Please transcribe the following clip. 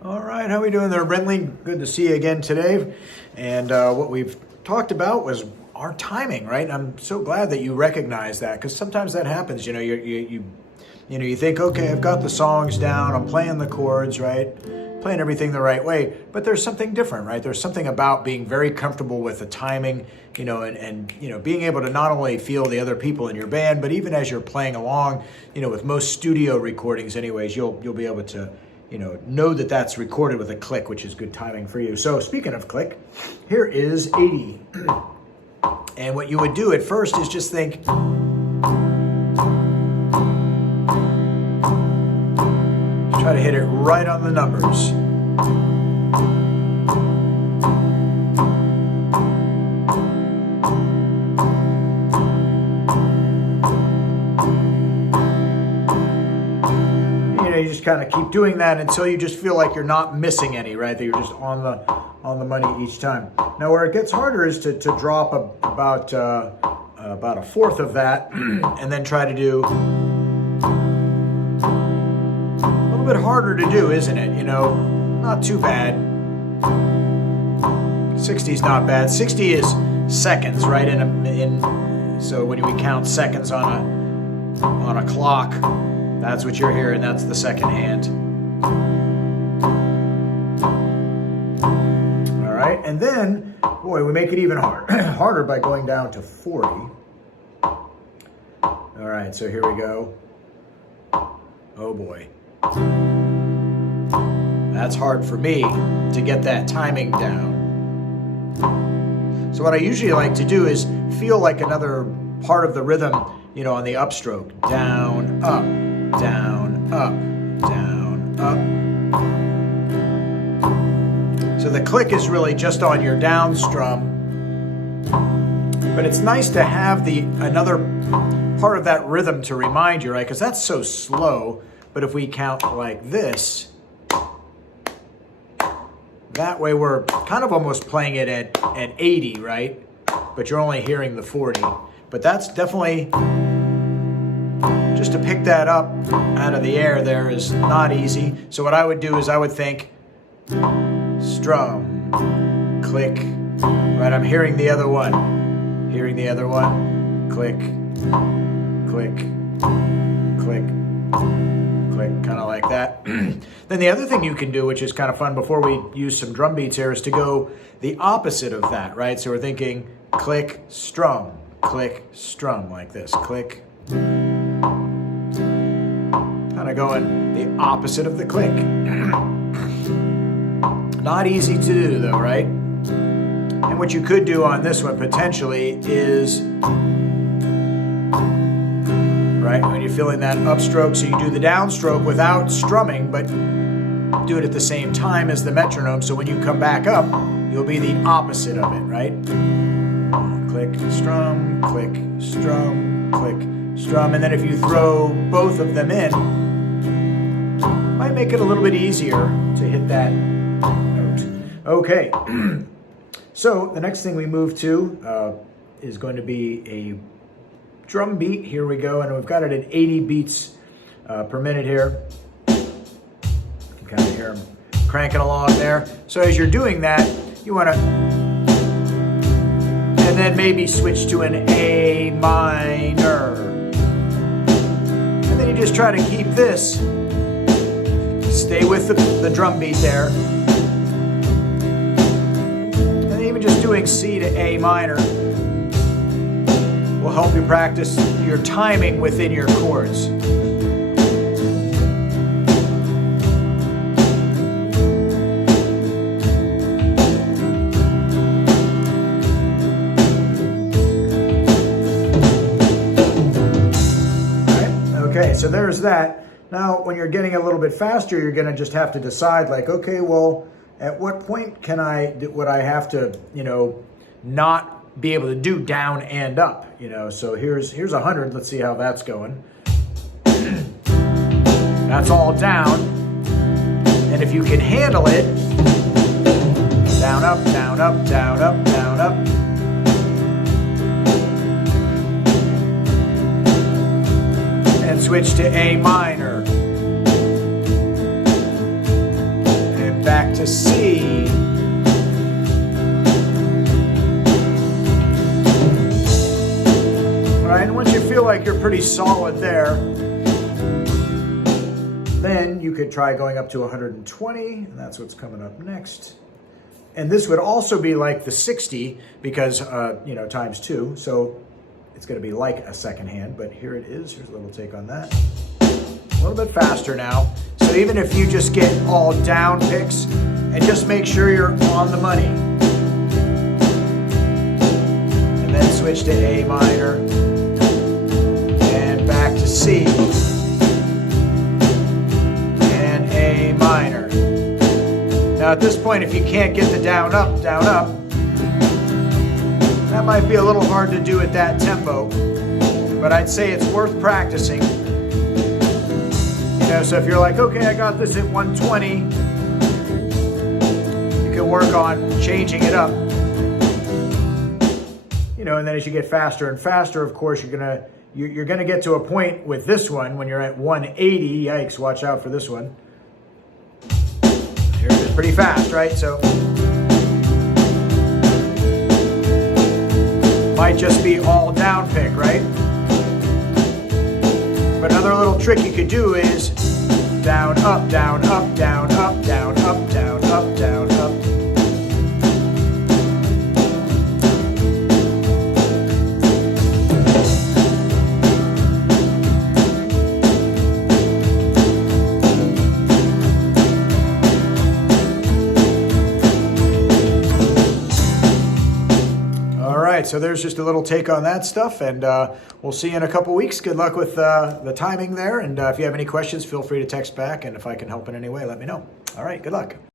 All right, how we doing there, Brentley? Good to see you again today. And what we've talked about was our timing, right? I'm so glad that you recognize that, because sometimes that happens. You know, you think, okay, I've got the songs down, I'm playing the chords, right? Playing everything the right way, but there's something different, right? There's something about being very comfortable with the timing, and being able to not only feel the other people in your band, but even as you're playing along, with most studio recordings anyways, you'll be able to know that that's recorded with a click, which is good timing for you. So speaking of click, here is 80. And what you would do at first is just think, try to hit it right on the numbers. You just kind of keep doing that until you just feel like you're not missing any, right? That you're just on the money each time. Now, where it gets harder is to drop about a fourth of that, and then try to do a little bit harder to do, isn't it? Not too bad. 60 is not bad. 60 is seconds, right? So when we count seconds on a clock, that's what you're hearing. That's the second hand. All right, and then, boy, we make it even harder by going down to 40. All right, so here we go. Oh boy. That's hard for me to get that timing down. So what I usually like to do is feel like another part of the rhythm, on the upstroke. Down, up, down, up, down, up. So the click is really just on your down strum, but it's nice to have another part of that rhythm to remind you, right? Because that's so slow. But if we count like this, that way we're kind of almost playing it at 80, right? But you're only hearing the 40. But that's definitely, just to pick that up out of the air there is not easy. So what I would do is I would think strum, click, right? I'm hearing the other one, click, click, click, click, kind of like that. Then the other thing you can do, which is kind of fun before we use some drum beats here, is to go the opposite of that, right? So we're thinking click, strum, like this, click. Kind of going the opposite of the click. Not easy to do though, right? And what you could do on this one potentially is, right, when you're feeling that upstroke, so you do the downstroke without strumming, but do it at the same time as the metronome, so when you come back up, you'll be the opposite of it, right? Click, strum, click, strum, click, strum, and then if you throw both of them in, might make it a little bit easier to hit that note. Okay, so the next thing we move to is going to be a drum beat. Here we go, and we've got it at 80 beats per minute here. You can kind of hear them cranking along there. So as you're doing that, you want to, and then maybe switch to an A minor. And then you just try to keep this, stay with the drum beat there. And even just doing C to A minor will help you practice your timing within your chords. Okay, so there's that. Now, when you're getting a little bit faster, you're going to just have to decide, like, okay, well, at what point would I have to, not be able to do down and up, So here's 100. Let's see how that's going. That's all down. And if you can handle it, down, up, down, up, down, up, down, up. And switch to A minor. And back to C. All right, and once you feel like you're pretty solid there, then you could try going up to 120, and that's what's coming up next. And this would also be like the 60 because, times 2. So it's going to be like a second hand, but here it is. Here's a little take on that. A little bit faster now. So even if you just get all down picks and just make sure you're on the money. And then switch to A minor and back to C. And A minor. Now at this point, if you can't get the down up, that might be a little hard to do at that tempo, but I'd say it's worth practicing. So if you're like, okay, I got this at 120, you can work on changing it up. And then as you get faster and faster, of course, you're gonna get to a point with this one when you're at 180. Yikes! Watch out for this one. Here it is, pretty fast, right? So might just be all down pick, right? But another little trick you could do is down, up, down, up, down, up, down, up, down, up, down, up. So there's just a little take on that stuff, and we'll see you in a couple weeks. Good luck with the timing there, and if you have any questions, feel free to text back, and if I can help in any way, let me know. All right, good luck.